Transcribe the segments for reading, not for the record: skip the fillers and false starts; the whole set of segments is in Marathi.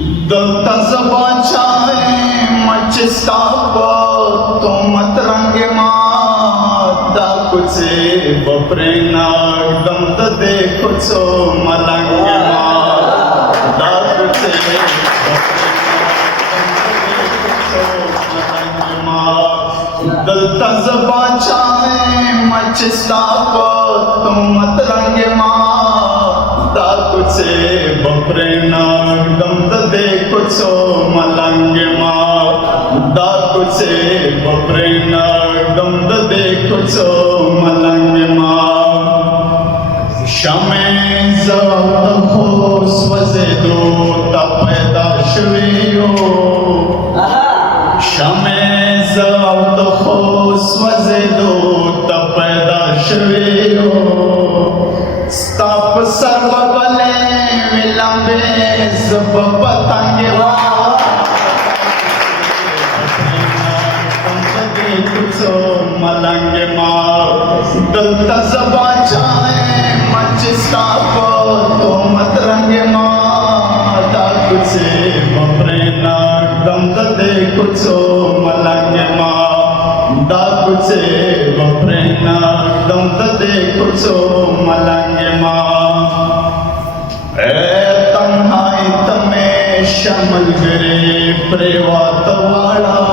दलता जबाचाए मचिस्ताप तो मत रंगे माता कुचे बपरे नाग दमत देखो चो मलंगे माता कुचे दलता जबाचाए मचिस्ताप तो मत रंगे माता कुचे बपरे नाग दमत देखो चो मलंगे माता कुचे बपरे नाग दमत देखो चो मलंगे माता शमे जवाब हो स्वजे दो तपैदा शुवियो शमे जवाब हो स्वजे दो तपैदा शुवियो स्ताप सर्व बले विलंबे सब पतंगे कुचो मलंगे दलता जबाचाए मचिस्ताप तो मत रंगे माता कुचे बपरे नाग दमत देखो चो मलंगे माता कुचे बपरे नाग दमत देखो चो मलंगे तन्हाई तमे शमल गरे प्रेवात वाला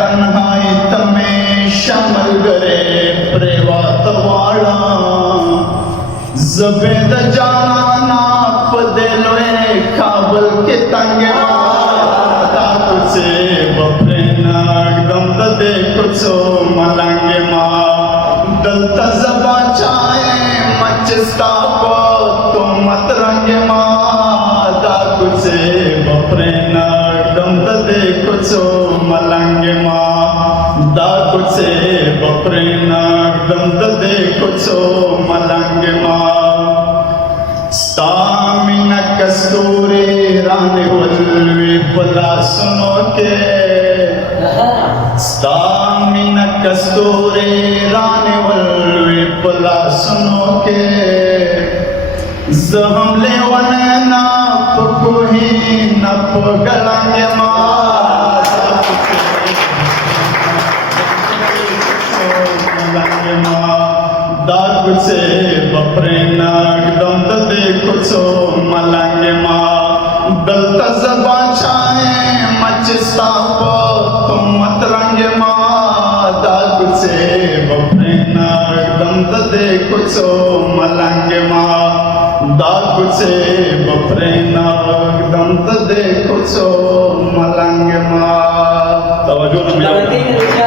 तन्हाई तमे शमल गरे प्रेवात वाला जबेद जाना नाप दिलोए काबल के तंगे माता कुचे बपरे नाग दमत देखो चो मलंगे दलता जबाचाए मचिस्ताप तो मत रंगे माता कुचे बपरे नाग दमत देखो चो मलंगे माता कुचे बपरे नाग दमत देखो चो मलंगे स्तामिन कस्तूरी रानी वल्वी पला सुनो के स्तामिन कस्तूरी रानी वल्वी पला सुनो के जहम ले वन नाप कोही नप गलांगे माता दाग से बपरे नाग दमत देखो चो मलंगे दलता जबाचाए मचिस्ताप तो मत रंगे दाग से बपरे नाग दमत देखो चो मलंगे दाग से बपरे नाग दमत देखो चो मलंगे तवज्जो न मिला